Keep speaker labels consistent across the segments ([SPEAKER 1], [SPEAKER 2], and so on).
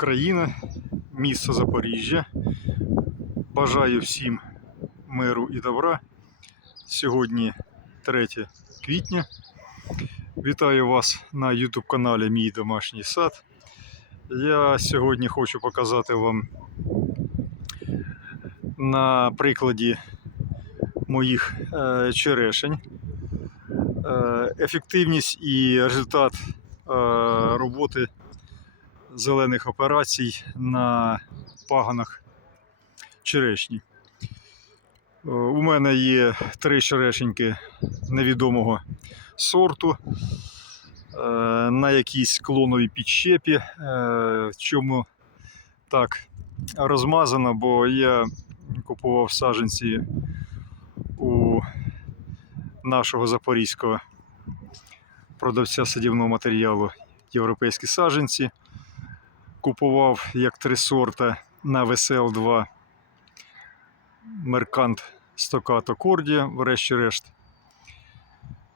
[SPEAKER 1] Україна, місто Запоріжжя. Бажаю всім миру і добра. Сьогодні 3 квітня. Вітаю вас на YouTube каналі Мій домашній сад. Я сьогодні хочу показати вам на прикладі моїх е, черешень е, ефективність і результат е, роботи зелених операцій на паганах черешні. Е, У мене є три черешеньки невідомого сорту е, на якійсь клоновій підщепі. Е, Чому так розмазано, бо я купував саджанці у нашого запорізького продавця садівного матеріалу європейські саджанці. Купував як три сорта на VSL 2 Меркант Стокато Кордія, врешті-решт.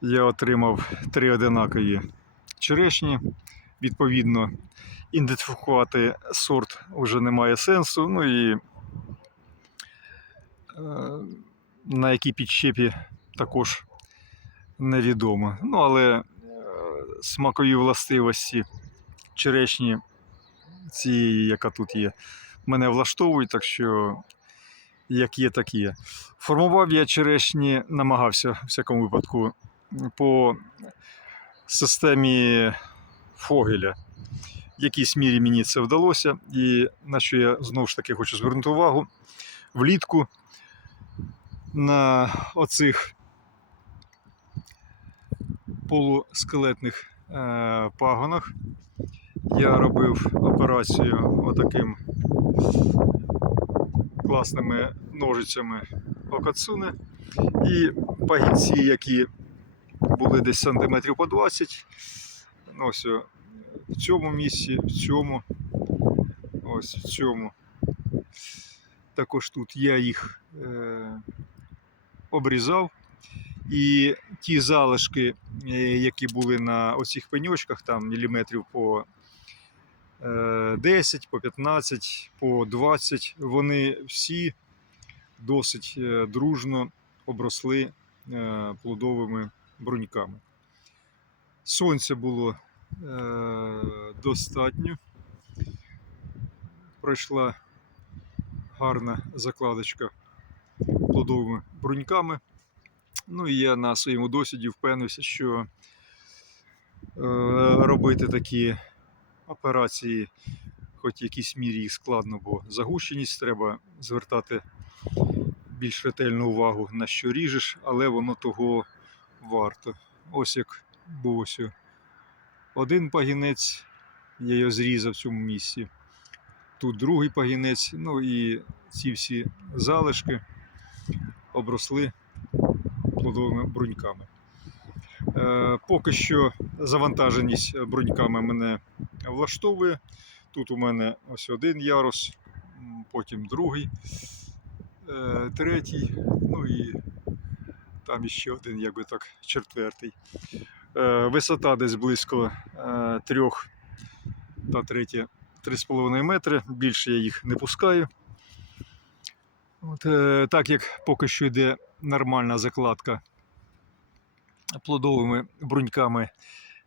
[SPEAKER 1] Я отримав три одинакові черешні. Відповідно, ідентифікувати сорт вже немає сенсу. Ну і е, на якій підщепі також невідомо. Ну, але е, смакові властивості черешні, цієї, яка тут є, мене влаштовують, так що як є, так є. Формував я черешні, намагався в всякому випадку по системі Фогеля. В якійсь мірі мені це вдалося, і на що я знову ж таки хочу звернути увагу влітку на оцих полускелетних пагонах. Я робив операцію отаким класними ножицями Окацуне. І пагінці, які були десь сантиметрів по 20, ну, ось в цьому місці, в цьому, ось в цьому. Також тут я їх е, обрізав. І ті залишки, е, які були на оцих пеньочках, там міліметрів по е, 10, по 15, по 20, вони всі досить е, дружно обросли е, плодовими бруньками. Сонця було е, достатньо. Пройшла гарна закладочка плодовими бруньками. Ну і я на своєму досвіді впевнився, що е, робити такі операції, хоч в якійсь мірі їх складно, бо загущеність треба звертати більш ретельну увагу на що ріжеш, але воно того варто. Ось як був ось один пагінець, я його зрізав в цьому місці. Тут другий пагінець, ну і ці всі залишки обросли плодовими бруньками. Е, поки що завантаженість бруньками мене влаштовує. Тут у мене ось один ярус, потім другий, е, третій, ну і там іще один, якби так, четвертий. Е, висота десь близько трьох та третє 3,5 метри. Більше я їх не пускаю. От, е, так як поки що йде нормальна закладка плодовими бруньками,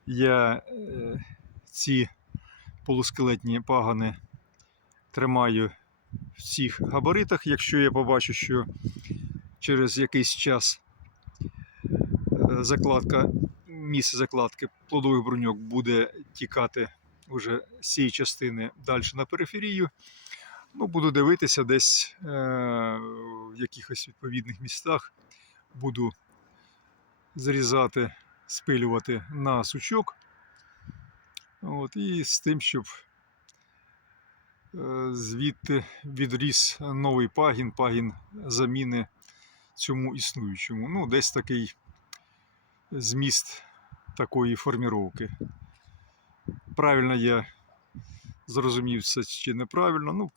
[SPEAKER 1] я е, ці полускелетні пагани тримаю в цих габаритах. Якщо я побачу, що через якийсь час е, закладка, місце закладки плодових бруньок буде тікати вже з цієї частини далі на периферію, Ну, буду дивитися десь е, в якихось відповідних містах. Буду зрізати, спилювати на сучок. От, і з тим, щоб е, звідти відріс новий пагін, пагін заміни цьому існуючому. Ну, десь такий зміст такої форміровки. Правильно я зрозумів це чи неправильно. Ну,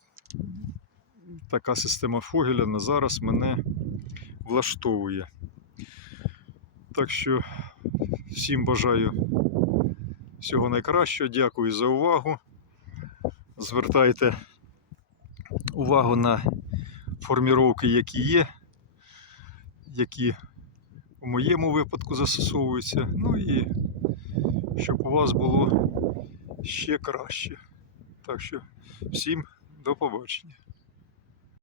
[SPEAKER 1] така система Фогеля на зараз мене влаштовує. Так що всім бажаю всього найкращого. Дякую за увагу. звертайте увагу на форміровки, які є, які у моєму випадку застосовуються. Ну і щоб у вас було ще краще. Так що всім до побачення.